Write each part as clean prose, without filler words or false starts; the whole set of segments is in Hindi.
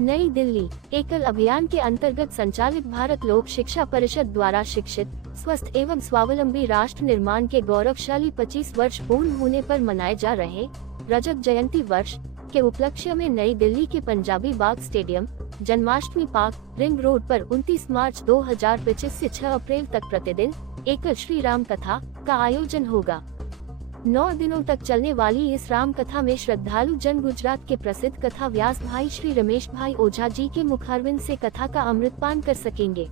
नई दिल्ली। एकल अभियान के अंतर्गत संचालित भारत लोक शिक्षा परिषद द्वारा शिक्षित, स्वस्थ एवं स्वावलंबी राष्ट्र निर्माण के गौरवशाली 25 वर्ष पूर्ण होने पर मनाए जा रहे रजत जयंती वर्ष के उपलक्ष्य में नई दिल्ली के Punjabi Bagh stadium, Janmashtami park, ring road पर 29 मार्च 2025 से 6 अप्रैल तक प्रतिदिन एकल श्री राम कथा का आयोजन होगा। 9 दिनों तक चलने वाली इस राम कथा में श्रद्धालु जन गुजरात के प्रसिद्ध कथा व्यास भाई श्री रमेश भाई ओझा जी के मुखारविंद से कथा का अमृतपान कर सकेंगे।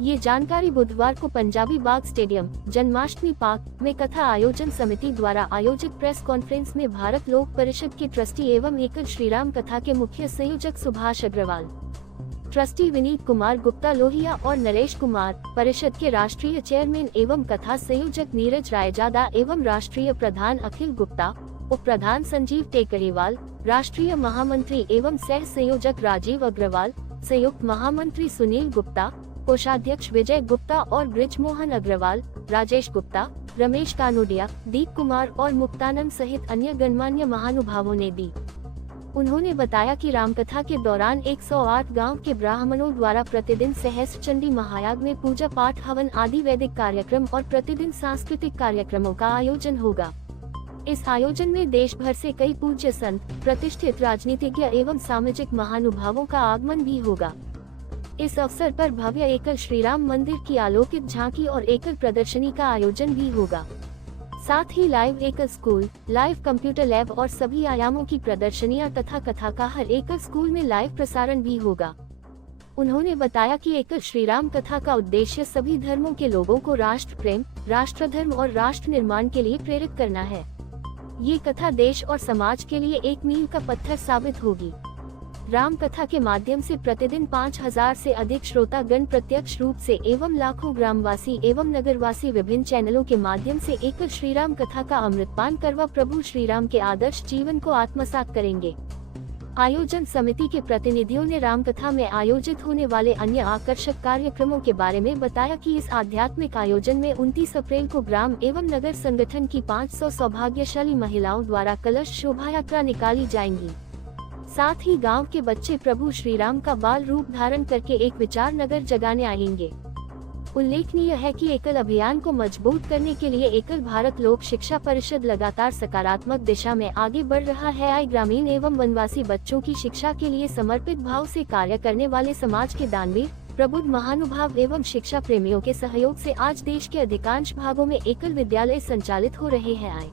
ये जानकारी बुधवार को पंजाबी बाग स्टेडियम, जन्माष्टमी पार्क में कथा आयोजन समिति द्वारा आयोजित प्रेस कॉन्फ्रेंस में भारत लोक परिषद के ट्रस्टी एवं एकल श्रीराम कथा के मुख्य संयोजक सुभाष अग्रवाल, ट्रस्टी विनीत कुमार गुप्ता लोहिया और नरेश कुमार, परिषद के राष्ट्रीय चेयरमैन एवं कथा संयोजक नीरज रायजादा एवं राष्ट्रीय प्रधान अखिल गुप्ता, उप प्रधान संजीव टेकरीवाल, राष्ट्रीय महामंत्री एवं सह संयोजक राजीव अग्रवाल, संयुक्त महामंत्री सुनील गुप्ता, कोषाध्यक्ष विजय गुप्ता और ब्रिजमोहन अग्रवाल, राजेश गुप्ता, रमेश कानोडिया, दीप कुमार और मुक्तानंद सहित अन्य गणमान्य महानुभावों ने दी। उन्होंने बताया कि रामकथा के दौरान 108 गांव के ब्राह्मणों द्वारा प्रतिदिन सहस्त्र चंडी महायाग में पूजा पाठ, हवन आदि वैदिक कार्यक्रम और प्रतिदिन सांस्कृतिक कार्यक्रमों का आयोजन होगा। इस आयोजन में देश भर से कई पूज्य संत, प्रतिष्ठित राजनीतिज्ञ एवं सामाजिक महानुभावों का आगमन भी होगा। इस अवसर पर भव्य एकल श्रीराम मंदिर की आलोकित झांकी और एकल प्रदर्शनी का आयोजन भी होगा। साथ ही लाइव एकल स्कूल, लाइव कंप्यूटर लैब और सभी आयामों की प्रदर्शनियां तथा कथा का हर एकल स्कूल में लाइव प्रसारण भी होगा। उन्होंने बताया कि एकल श्रीराम कथा का उद्देश्य सभी धर्मों के लोगों को राष्ट्र प्रेम, राष्ट्र धर्म और राष्ट्र निर्माण के लिए प्रेरित करना है। ये कथा देश और समाज के लिए एक मील का पत्थर साबित होगी। राम कथा के माध्यम से प्रतिदिन 5000 से अधिक श्रोतागण प्रत्यक्ष रूप से एवं लाखों ग्रामवासी एवं नगरवासी विभिन्न चैनलों के माध्यम से एकल श्रीराम कथा का अमृतपान करवा प्रभु श्रीराम के आदर्श जीवन को आत्मसात करेंगे। आयोजन समिति के प्रतिनिधियों ने राम कथा में आयोजित होने वाले अन्य आकर्षक कार्यक्रमों के बारे में बताया कि इस आध्यात्मिक आयोजन में 29 अप्रैल को ग्राम एवं नगर संगठन की 500 सौभाग्यशाली महिलाओं द्वारा कलश शोभा यात्रा निकाली जाएंगी। साथ ही गांव के बच्चे प्रभु श्रीराम का बाल रूप धारण करके एक विचार नगर जगाने आएंगे। उल्लेखनीय है कि एकल अभियान को मजबूत करने के लिए एकल भारत लोक शिक्षा परिषद लगातार सकारात्मक दिशा में आगे बढ़ रहा है। ग्रामीण एवं वनवासी बच्चों की शिक्षा के लिए समर्पित भाव से कार्य करने वाले समाज के दानवीर, प्रबुद्ध महानुभाव एवं शिक्षा प्रेमियों के सहयोग से आज देश के अधिकांश भागों में एकल विद्यालय संचालित हो रहे हैं।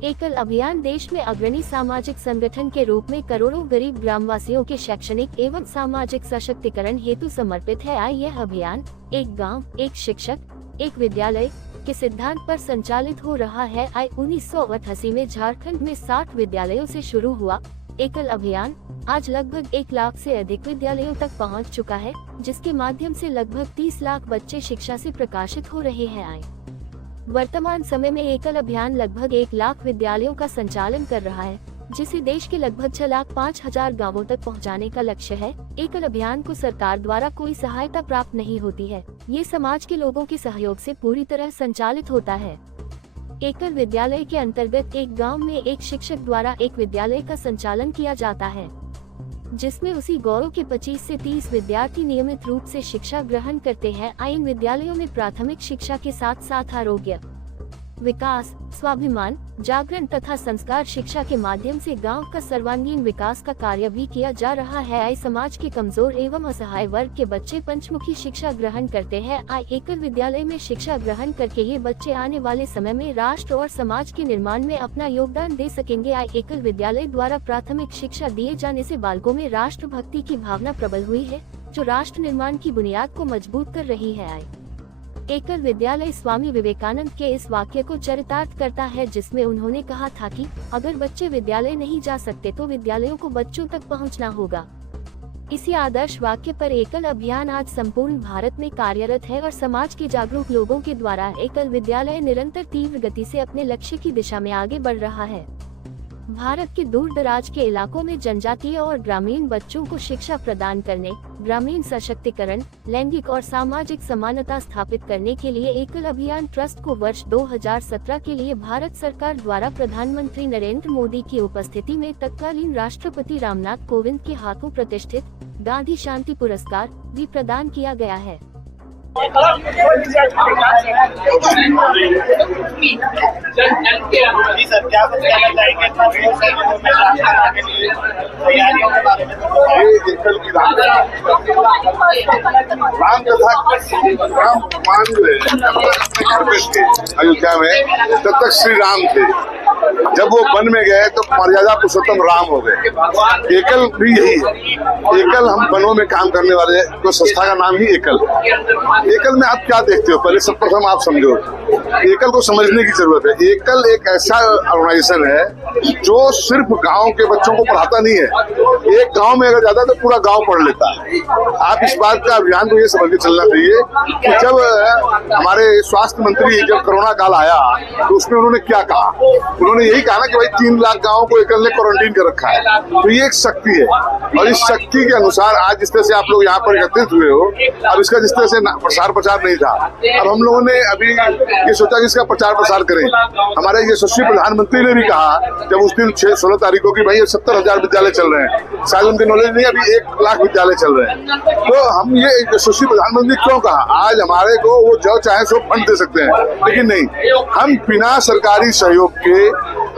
एकल अभियान देश में अग्रणी सामाजिक संगठन के रूप में करोड़ों गरीब ग्रामवासियों के शैक्षणिक एवं सामाजिक सशक्तिकरण हेतु समर्पित है। यह अभियान एक गांव, एक शिक्षक, एक विद्यालय के सिद्धांत पर संचालित हो रहा है। 1988 में झारखंड में 60 विद्यालयों से शुरू हुआ एकल अभियान आज लगभग 1 लाख से अधिक विद्यालयों तक पहुंच चुका है, जिसके माध्यम से लगभग 30 लाख बच्चे शिक्षा से प्रकाशित हो रहे हैं। वर्तमान समय में एकल अभियान लगभग 1 लाख विद्यालयों का संचालन कर रहा है, जिसे देश के लगभग 6,05,000 गांवों तक पहुंचाने का लक्ष्य है। एकल अभियान को सरकार द्वारा कोई सहायता प्राप्त नहीं होती है, ये समाज के लोगों के सहयोग से पूरी तरह संचालित होता है। एकल विद्यालय के अंतर्गत एक गांव में एक शिक्षक द्वारा एक विद्यालय का संचालन किया जाता है, जिसमें उसी गौरव के 25 से 30 विद्यार्थी नियमित रूप से शिक्षा ग्रहण करते हैं। इन विद्यालयों में प्राथमिक शिक्षा के साथ साथ आरोग्य, विकास, स्वाभिमान, जागरण तथा संस्कार शिक्षा के माध्यम से गांव का सर्वांगीण विकास का कार्य भी किया जा रहा है। समाज के कमजोर एवं असहाय वर्ग के बच्चे पंचमुखी शिक्षा ग्रहण करते हैं। एकल विद्यालय में शिक्षा ग्रहण करके ये बच्चे आने वाले समय में राष्ट्र और समाज के निर्माण में अपना योगदान दे सकेंगे। एकल विद्यालय द्वारा प्राथमिक शिक्षा दिए जाने से बालकों में राष्ट्र भक्ति की भावना प्रबल हुई है, जो राष्ट्र निर्माण की बुनियाद को मजबूत कर रही है। एकल विद्यालय स्वामी विवेकानंद के इस वाक्य को चरितार्थ करता है, जिसमें उन्होंने कहा था कि अगर बच्चे विद्यालय नहीं जा सकते तो विद्यालयों को बच्चों तक पहुंचना होगा। इसी आदर्श वाक्य पर एकल अभियान आज संपूर्ण भारत में कार्यरत है और समाज के जागरूक लोगों के द्वारा एकल विद्यालय निरंतर तीव्र गति से अपने लक्ष्य की दिशा में आगे बढ़ रहा है। भारत के दूर दराज के इलाकों में जनजातीय और ग्रामीण बच्चों को शिक्षा प्रदान करने, ग्रामीण सशक्तिकरण, लैंगिक और सामाजिक समानता स्थापित करने के लिए एकल अभियान ट्रस्ट को वर्ष 2017 के लिए भारत सरकार द्वारा प्रधानमंत्री नरेंद्र मोदी की उपस्थिति में तत्कालीन राष्ट्रपति रामनाथ कोविंद के हाथों प्रतिष्ठित गांधी शांति पुरस्कार भी प्रदान किया गया है। जी सर, क्या कुछ कहना चाहेंगे एकल की राम कथा राम भगवान जो है अयोध्या में तब तक श्री राम थे। जब वो वन में गए तो मर्यादा पुरुषोत्तम राम हो गए। एकल भी यही है। एकल हम वनों में काम करने वाले तो संस्था का नाम ही एकल। एकल में आप क्या देखते हो, पहले सर्वप्रथम आप समझो। एकल को समझने की जरूरत है। एकल एक ऐसा ऑर्गेनाइजेशन है जो सिर्फ गांव के बच्चों को पढ़ाता नहीं है। एक गांव में अगर जाता है तो पूरा गांव पढ़ लेता है। आप इस बात का अभियान को ये समझ के चलना चाहिए कि जब हमारे स्वास्थ्य मंत्री जब कोरोना काल आया तो उसमें उन्होंने क्या कहा, उन्होंने यही कहा ना कि भाई 3 लाख गाँव को एकल ने क्वारंटीन कर रखा है। तो ये एक शक्ति है और इस शक्ति के अनुसार आज जिस तरह से आप लोग यहाँ पर एकत्रित हुए हो, अब इसका जिस तरह से प्रचार नहीं था, अब हम लोगों ने अभी ये सोचा कि इसका प्रचार करें। हमारे यशस्वी प्रधानमंत्री ने भी कहा जब उस दिन 16 तारीख को कि भाई 70,000 विद्यालय चल रहे हैं, शायद उनके नॉलेज नहीं, अभी 1 लाख विद्यालय चल रहे हैं। तो हम ये यशस्वी प्रधानमंत्री क्यों कहा, आज हमारे को वो जो चाहे सो फंड दे सकते हैं, लेकिन नहीं, हम बिना सरकारी सहयोग के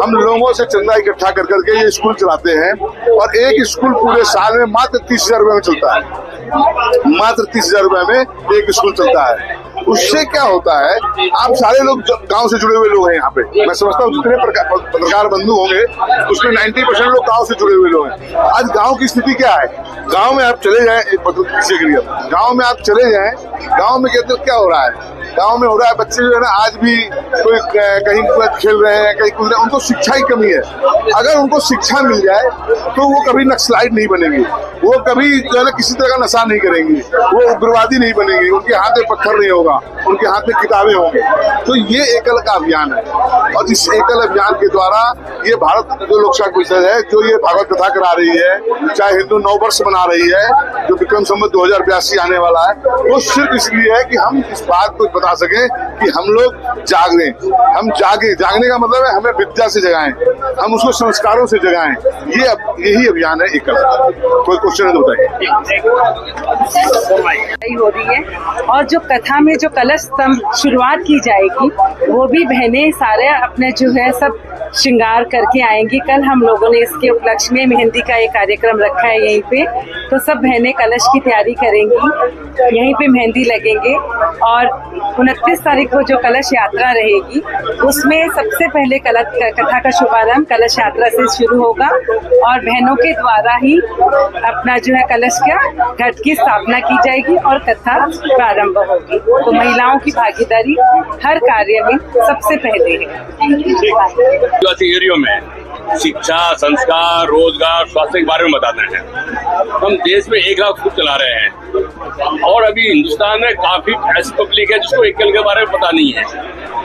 हम लोगों से चंदा इकट्ठा कर करके ये स्कूल चलाते हैं और एक स्कूल पूरे साल में मात्र 30,000 रुपए में चलता है। मात्र 30,000 रुपए में एक स्कूल चलता है। उससे क्या होता है, आप सारे लोग गांव से जुड़े हुए लोग हैं यहाँ पे। मैं समझता हूँ जितने पत्रकार बंधु होंगे उसमें 90% लोग गांव से जुड़े हुए लोग हैं। आज गांव की स्थिति क्या है, गांव में आप चले जाएं, गांव में आप चले जाएं, गांव में कहते हो क्या हो रहा है, गांव में हो रहा है बच्चे जो है ना आज भी कोई कहीं खेल रहे हैं, कहीं कूद रहे हैं। उनको शिक्षा की कमी है। अगर उनको शिक्षा मिल जाए तो वो कभी नक्सलाइट नहीं बनेंगे, वो कभी जो है ना किसी तरह का नशा नहीं करेंगी, वो उग्रवादी नहीं बनेंगी, उनके हाथ में पत्थर नहीं होगा, उनके हाथ में किताबें होंगी। तो ये एकल का अभियान है और इस एकल अभियान के द्वारा ये भारत जो लोक सेवा परिषद है जो ये भागवत कथा करा रही है, चाहे हिंदू नववर्ष मना रही है जो विक्रम संवत 2082 आने वाला है, वो सिर्फ इसलिए है कि हम इस बात को बता सके कि हम लोग जाग रहे हैं। हम जागने का मतलब है हमें विद्या से जगाएं, हम उसको संस्कारों से जगाएं। यही अभियान है एकल। कोई क्वेश्चन है तो बताइए। हो रही है और जो कथा में जो कलश शुरुआत की जाएगी वो भी बहनें सारे अपने जो है सब श्रृंगार करके आएंगी। कल हम लोगों ने इसके उपलक्ष्य में मेहंदी का एक कार्यक्रम रखा है यहीं पे, तो सब बहनें कलश की तैयारी करेंगी, यहीं पे मेहंदी लगेंगे और 29 तारीख को जो कलश यात्रा रहेगी उसमें सबसे पहले कथा का शुभारंभ कलश यात्रा से शुरू होगा और बहनों के द्वारा ही अपना जो है कलश का घट की स्थापना की जाएगी और कथा प्रारंभ होगी। तो महिलाओं की भागीदारी हर कार्य में सबसे पहले है। एरियो में शिक्षा, संस्कार, रोजगार, स्वास्थ्य के बारे में बताते हैं। हम देश में 1 लाख स्कूल चला रहे हैं और अभी हिंदुस्तान में काफी ऐसी पब्लिक है जिसको एकल के बारे में पता नहीं है।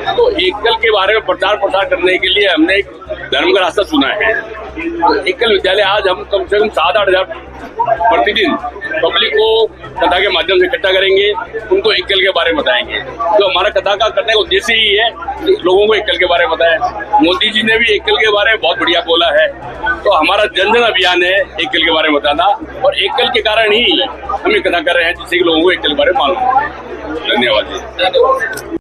तो एकल के बारे में प्रचार करने के लिए हमने एक धर्म का रास्ता चुना है। तो एकल विद्यालय आज हम कम से कम 7-8 हजार प्रतिदिन पब्लिक को कथा के माध्यम से इकट्ठा करेंगे, उनको एकल के बारे में बताएंगे। तो हमारा कथा का करने का उद्देश्य ही है कि लोगों को एकल के बारे में बताएं। मोदी जी ने भी एकल के बारे में बहुत बढ़िया बोला है। तो हमारा जन अभियान है एकल के बारे में बताना और एकल के कारण ही हम ये कथा कर रहे हैं जिससे कि लोगों को एकल के बारे में मालूम। धन्यवाद जी।